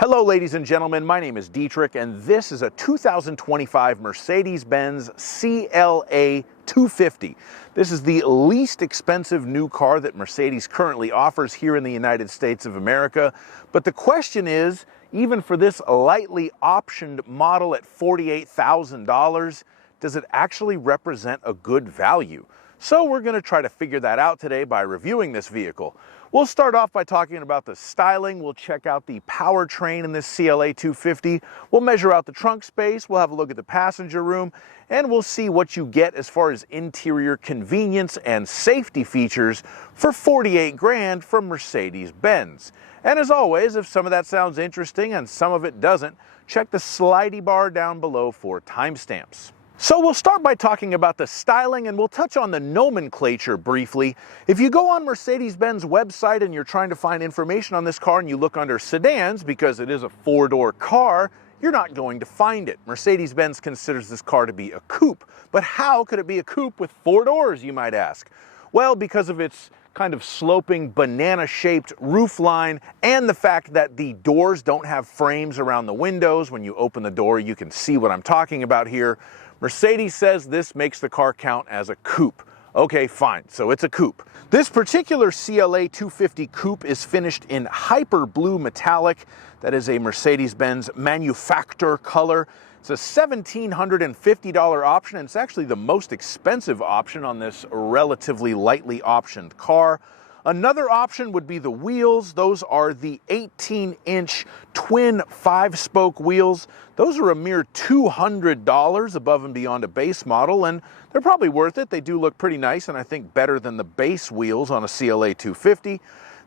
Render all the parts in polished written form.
Hello ladies and gentlemen, my name is Dietrich and this is a 2025 Mercedes-Benz CLA 250. This is the least expensive new car that Mercedes currently offers here in the United States of America. But the question is, even for this lightly optioned model at $48,000, does it actually represent a good value? So we're going to try to figure that out today by reviewing this vehicle. We'll start off by talking about the styling. We'll check out the powertrain in this CLA 250. We'll measure out the trunk space. We'll have a look at the passenger room, and we'll see what you get as far as interior convenience and safety features for 48 grand from Mercedes-Benz. And as always, if some of that sounds interesting and some of it doesn't, check the slidey bar down below for timestamps. So we'll start by talking about the styling, and we'll touch on the nomenclature briefly. If you go on Mercedes-Benz website and you're trying to find information on this car and you look under sedans, because it is a four-door car, you're not going to find it. Mercedes-Benz considers this car to be a coupe. But how could it be a coupe with four doors, you might ask? Well, because of its kind of sloping banana-shaped roofline and the fact that the doors don't have frames around the windows. When you open the door, you can see what I'm talking about here. Mercedes says this makes the car count as a coupe. Okay, fine, so it's a coupe. This particular CLA 250 coupe is finished in hyper blue metallic. That is a Mercedes-Benz manufacturer color. It's a $1,750 option, and it's actually the most expensive option on this relatively lightly optioned car. Another option would be the wheels. Those are the 18-inch twin 5-spoke wheels. Those are a mere $200 above and beyond a base model, and they're probably worth it. They do look pretty nice, and I think better than the base wheels on a CLA 250.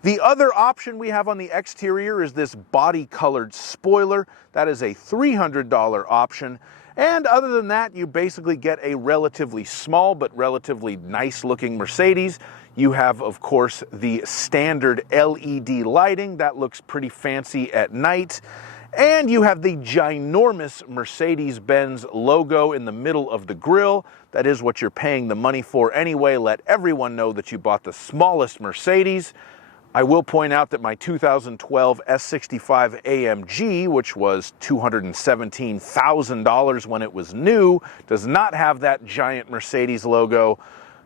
The other option we have on the exterior is this body-colored spoiler. That is a $300 option. And other than that, you basically get a relatively small but relatively nice-looking Mercedes. You have, of course, the standard LED lighting. That looks pretty fancy at night. And you have the ginormous Mercedes-Benz logo in the middle of the grille. That is what you're paying the money for anyway. Let everyone know that you bought the smallest Mercedes. I will point out that my 2012 S65 AMG, which was $217,000 when it was new, does not have that giant Mercedes logo.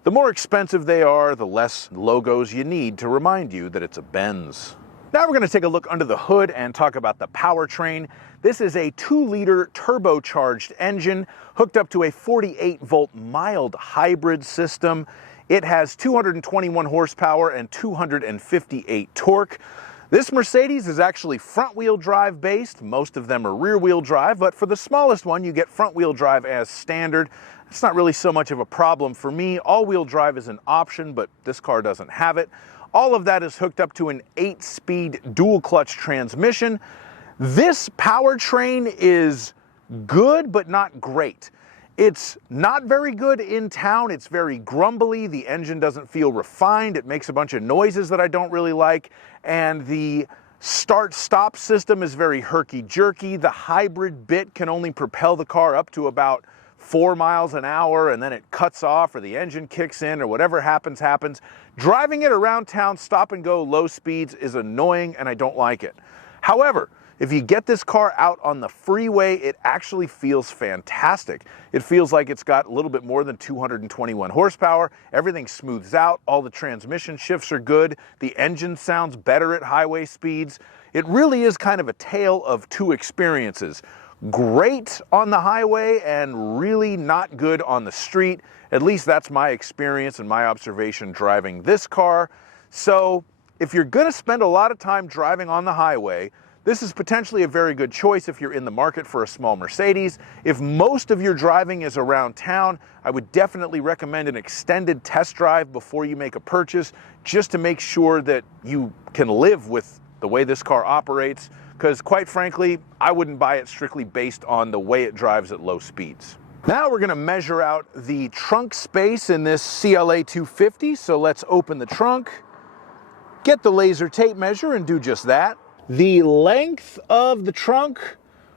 The more expensive they are, the less logos you need to remind you that it's a Benz. Now we're going to take a look under the hood and talk about the powertrain. This is a 2-liter turbocharged engine hooked up to a 48-volt mild hybrid system. It has 221 horsepower and 258 torque. This Mercedes is actually front-wheel drive based. Most of them are rear-wheel drive, but for the smallest one, you get front-wheel drive as standard. It's not really so much of a problem for me. All-wheel drive is an option, but this car doesn't have it. All of that is hooked up to an 8-speed dual-clutch transmission. This powertrain is good, but not great. It's not very good in town. It's very grumbly. The engine doesn't feel refined. It makes a bunch of noises that I don't really like. And the start-stop system is very herky-jerky. The hybrid bit can only propel the car up to about 4 miles an hour, and then it cuts off, or the engine kicks in, or whatever happens, happens. Driving it around town, stop and go, low speeds is annoying, and I don't like it. However, if you get this car out on the freeway, it actually feels fantastic. It feels like it's got a little bit more than 221 horsepower. Everything smooths out. All the transmission shifts are good. The engine sounds better at highway speeds. It really is kind of a tale of two experiences. Great on the highway and really not good on the street. At least that's my experience and my observation driving this car. So if you're going to spend a lot of time driving on the highway, this is potentially a very good choice if you're in the market for a small Mercedes. If most of your driving is around town, I would definitely recommend an extended test drive before you make a purchase, just to make sure that you can live with the way this car operates. Because quite frankly, I wouldn't buy it strictly based on the way it drives at low speeds. Now we're going to measure out the trunk space in this CLA 250. So let's open the trunk, get the laser tape measure, and do just that. The length of the trunk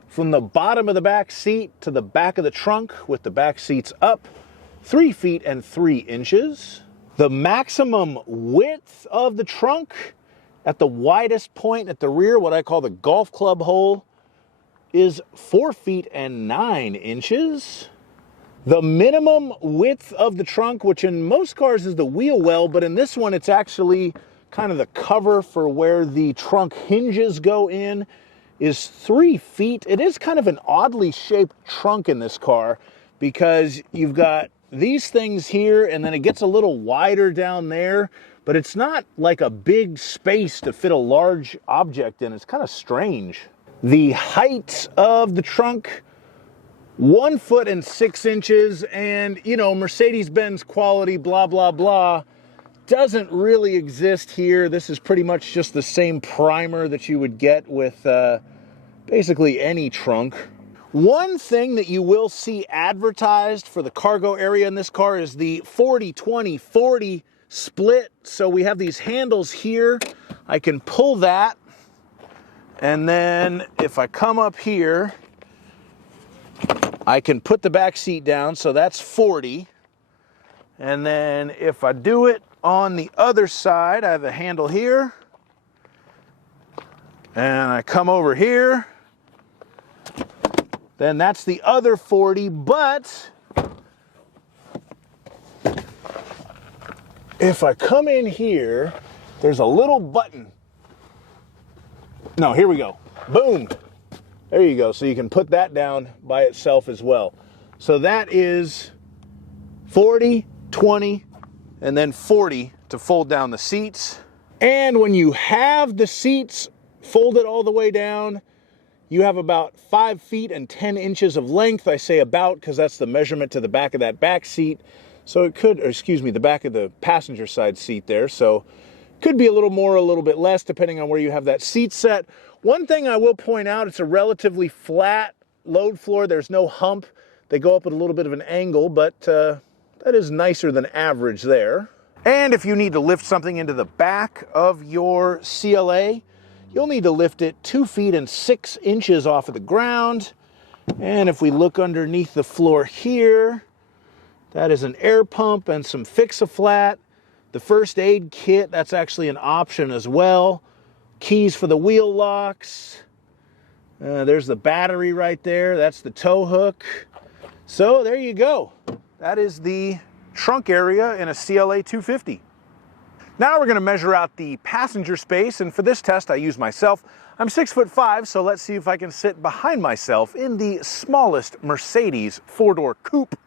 from the bottom of the back seat to the back of the trunk with the back seats up, 3 feet and 3 inches. The maximum width of the trunk at the widest point at the rear, what I call the golf club hole, is 4 feet and 9 inches. The minimum width of the trunk, which in most cars is the wheel well, but in this one it's actually kind of the cover for where the trunk hinges go in, is 3 feet. It is kind of an oddly shaped trunk in this car because you've got these things here and then it gets a little wider down there, but it's not like a big space to fit a large object in. It's kind of strange. The height of the trunk, 1 foot and 6 inches, and you know, Mercedes-Benz quality, blah, blah, blah, doesn't really exist here. This is pretty much just the same primer that you would get with basically any trunk. One thing that you will see advertised for the cargo area in this car is the 40-20-40 split. So we have these handles here. I can pull that, and then if I come up here, I can put the back seat down, so that's 40. And then if I do it on the other side, I have a handle here, and I come over here, then that's the other 40, but if I come in here, there's a little button. No, here we go. Boom. There you go. So you can put that down by itself as well. So that is 40, 20, and then 40 to fold down the seats. And when you have the seats folded all the way down, you have about 5 feet and 10 inches of length. I say about because that's the measurement to the back of that back seat. So it could, or excuse me, the back of the passenger side seat there. So it could be a little more, a little bit less, depending on where you have that seat set. One thing I will point out, it's a relatively flat load floor. There's no hump. They go up at a little bit of an angle, but that is nicer than average there. And if you need to lift something into the back of your CLA, you'll need to lift it 2 feet and 6 inches off of the ground. And if we look underneath the floor here, that is an air pump and some Fix-A-Flat. The first aid kit, that's actually an option as well. Keys for the wheel locks. There's the battery right there. That's the tow hook. So there you go. That is the trunk area in a CLA 250. Now we're going to measure out the passenger space, and for this test I use myself. I'm 6'5", so let's see if I can sit behind myself in the smallest Mercedes 4-door coupe.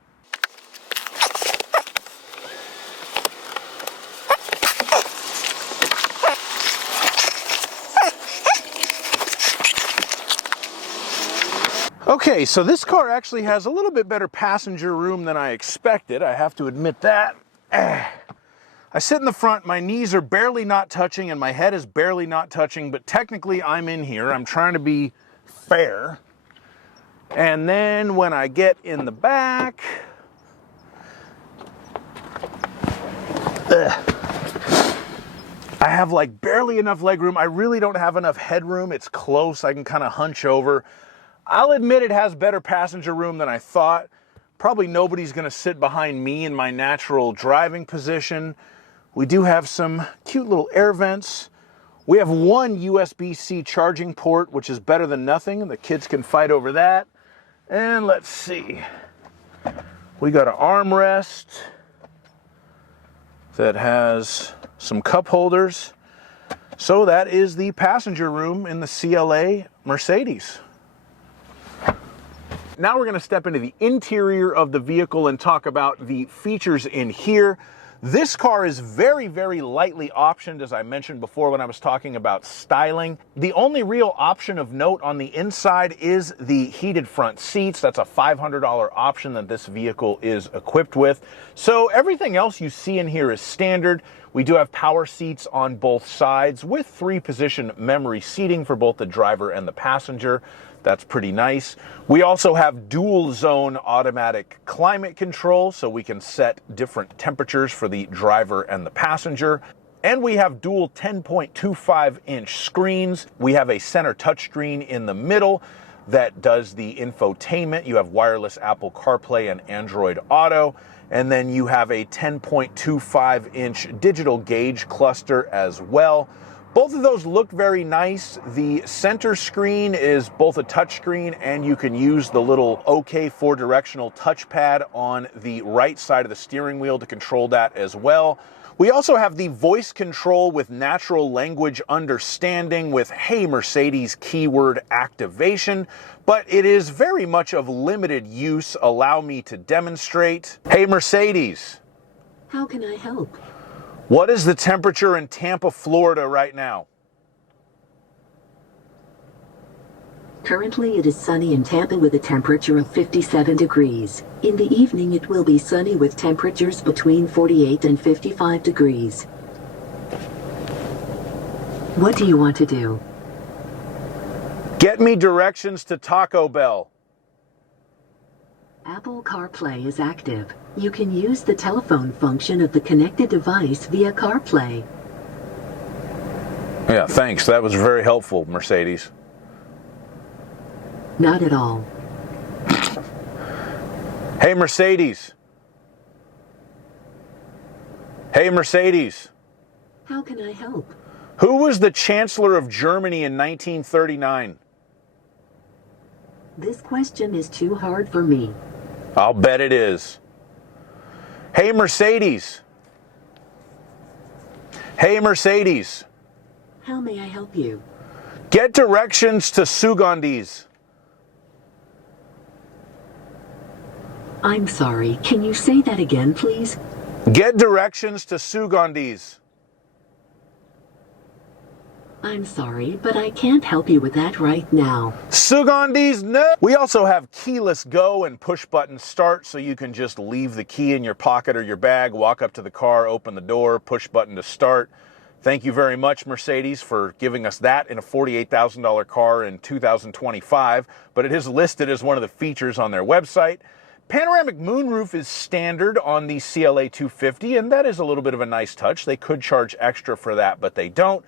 Okay, so this car actually has a little bit better passenger room than I expected. I have to admit that. I sit in the front, my knees are barely not touching and my head is barely not touching, but technically I'm in here. I'm trying to be fair. And then when I get in the back, I have like barely enough leg room. I really don't have enough headroom. It's close. I can kind of hunch over. I'll admit it has better passenger room than I thought. Probably nobody's going to sit behind me in my natural driving position. We do have some cute little air vents. We have one USB-C charging port, which is better than nothing. The kids can fight over that. And let's see. We got an armrest that has some cup holders. So that is the passenger room in the CLA Mercedes. Now we're going to step into the interior of the vehicle and talk about the features in here. This car is very, very lightly optioned, as I mentioned before when I was talking about styling. The only real option of note on the inside is the heated front seats. That's a $500 option that this vehicle is equipped with. So everything else you see in here is standard. We do have power seats on both sides with 3-position memory seating for both the driver and the passenger. That's pretty nice. We also have dual zone automatic climate control, so we can set different temperatures for the driver and the passenger. And we have dual 10.25-inch screens. We have a center touchscreen in the middle that does the infotainment. You have wireless Apple CarPlay and Android Auto. And then you have a 10.25-inch digital gauge cluster as well. Both of those look very nice. The center screen is both a touchscreen, and you can use the little OK 4-directional touchpad on the right side of the steering wheel to control that as well. We also have the voice control with natural language understanding with Hey Mercedes keyword activation, but it is very much of limited use. Allow me to demonstrate. Hey Mercedes. How can I help? What is the temperature in Tampa, Florida right now? Currently it is sunny in Tampa with a temperature of 57 degrees. In the evening it will be sunny with temperatures between 48 and 55 degrees. What do you want to do? Get me directions to Taco Bell. Apple CarPlay is active. You can use the telephone function of the connected device via CarPlay. Yeah, thanks. That was very helpful, Mercedes. Not at all. Hey, Mercedes. Hey, Mercedes. How can I help? Who was the Chancellor of Germany in 1939? This question is too hard for me. I'll bet it is. Hey, Mercedes. Hey, Mercedes. How may I help you? Get directions to Sugandis. I'm sorry, can you say that again, please? Get directions to Sugandis. I'm sorry, but I can't help you with that right now. Sugandis, no! We also have keyless go and push button start, so you can just leave the key in your pocket or your bag, walk up to the car, open the door, push button to start. Thank you very much, Mercedes, for giving us that in a $48,000 car in 2025, but it is listed as one of the features on their website. Panoramic moonroof is standard on the CLA 250, and that is a little bit of a nice touch. They could charge extra for that, but they don't.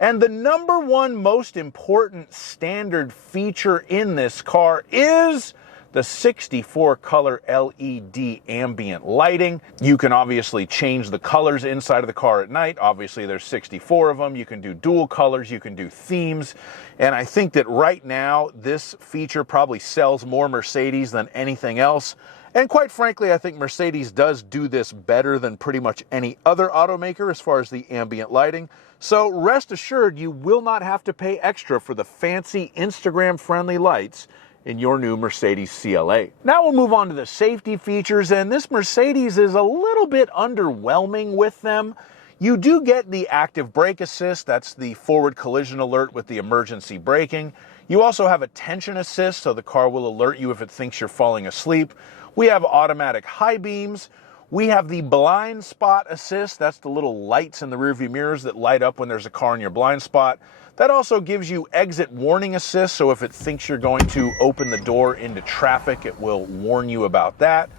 And the number one most important standard feature in this car is the 64 color LED ambient lighting. You can obviously change the colors inside of the car at night. Obviously there's 64 of them. You can do dual colors, you can do themes. And I think that right now this feature probably sells more Mercedes than anything else. And quite frankly, I think Mercedes does do this better than pretty much any other automaker as far as the ambient lighting. So rest assured, you will not have to pay extra for the fancy Instagram-friendly lights in your new Mercedes CLA. Now we'll move on to the safety features, and this Mercedes is a little bit underwhelming with them. You do get the active brake assist, that's the forward collision alert with the emergency braking. You also have attention assist, so the car will alert you if it thinks you're falling asleep. We have automatic high beams. We have the blind spot assist. That's the little lights in the rearview mirrors that light up when there's a car in your blind spot. That also gives you exit warning assist, so if it thinks you're going to open the door into traffic, it will warn you about that.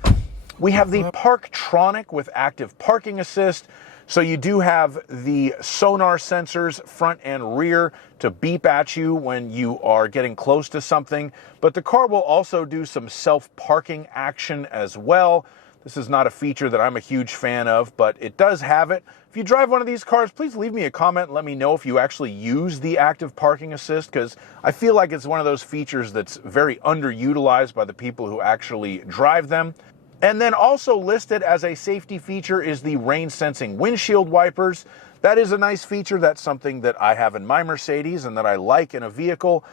We have the Parktronic with active parking assist. So you do have the sonar sensors front and rear to beep at you when you are getting close to something, but the car will also do some self-parking action as well. This is not a feature that I'm a huge fan of, but it does have it. If you drive one of these cars, please leave me a comment and let me know if you actually use the active parking assist, because I feel like it's one of those features that's very underutilized by the people who actually drive them. And then also listed as a safety feature is the rain sensing windshield wipers. That is a nice feature. That's something that I have in my Mercedes and that I like in a vehicle.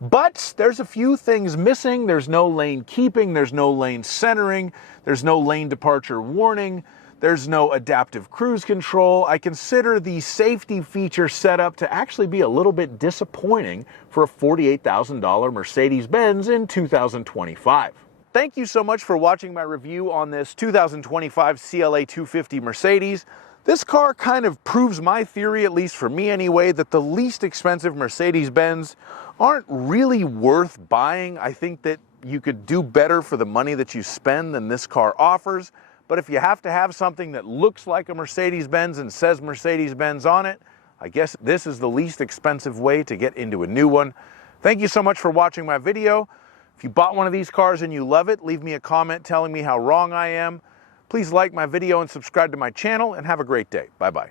But there's a few things missing. There's no lane keeping, there's no lane centering, there's no lane departure warning, there's no adaptive cruise control. I consider the safety feature setup to actually be a little bit disappointing for a $48,000 Mercedes-Benz in 2025. Thank you so much for watching my review on this 2025 CLA 250 Mercedes. This car kind of proves my theory, at least for me anyway, that the least expensive Mercedes-Benz aren't really worth buying. I think that you could do better for the money that you spend than this car offers. But if you have to have something that looks like a Mercedes-Benz and says Mercedes-Benz on it, I guess this is the least expensive way to get into a new one. Thank you so much for watching my video. If you bought one of these cars and you love it, leave me a comment telling me how wrong I am. Please like my video and subscribe to my channel, and have a great day. Bye-bye.